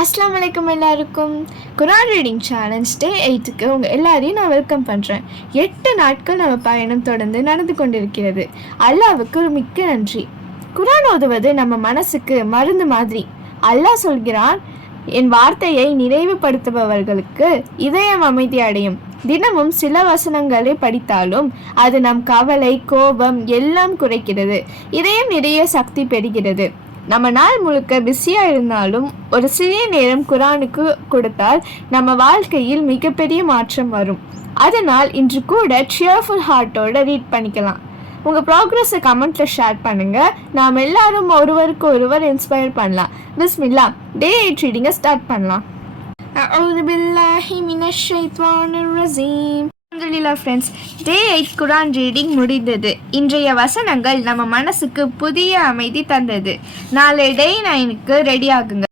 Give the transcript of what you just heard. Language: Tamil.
அஸ்ஸலாமு அலைக்கும் எல்லாருக்கும். குரான் ரீடிங் சேலஞ்ச் டே 8க்கு உங்கள் எல்லாரையும் நான் வெல்கம் பண்ணுறேன். 8 நாட்கள் நம்ம பயணம் தொடர்ந்து நடந்து கொண்டிருக்கிறது. அல்லாவுக்கு ஒரு மிக்க நன்றி. குரான் ஓதுவது நம்ம மனசுக்கு மருந்து மாதிரி. அல்லாஹ் சொல்கிறான், என் வார்த்தையை நிறைவுபடுத்துபவர்களுக்கு இதயம் அமைதி அடையும். தினமும் சில வசனங்களை படித்தாலும் அது நம் கவலை, கோபம் எல்லாம் குறைக்கிறது. இதயம் நிறைய சக்தி பெறுகிறது. நம்ம நாள் முழுக்க பிஸியாக இருந்தாலும் ஒரு சிறிய நேரம் குரானுக்கு கொடுத்தால் நம்ம வாழ்க்கையில் மிகப்பெரிய மாற்றம் வரும். அதனால் இன்று கூட சியர்ஃபுல் ஹார்ட்டோட ரீட் பண்ணிக்கலாம். உங்கள் ப்ராக்ரஸை கமெண்ட்டில் ஷேர் பண்ணுங்கள். நாம் எல்லாரும் ஒருவருக்கு ஒருவர் இன்ஸ்பயர் பண்ணலாம். பிஸ்மில்லா, டே 8 ரீடிங்கை ஸ்டார்ட் பண்ணலாம். அஊது பில்லாஹி மினஷ் ஷைத்தானிர் ரஜீம். அல்ஹம்துலில்லாஹ் ஃப்ரெண்ட்ஸ், டே 8 குரான் ரீடிங் முடிந்தது. இன்றைய வசனங்கள் நம்ம மனசுக்கு புதிய அமைதி தந்தது. நாளை டே 9க்கு ரெடி ஆகுங்க.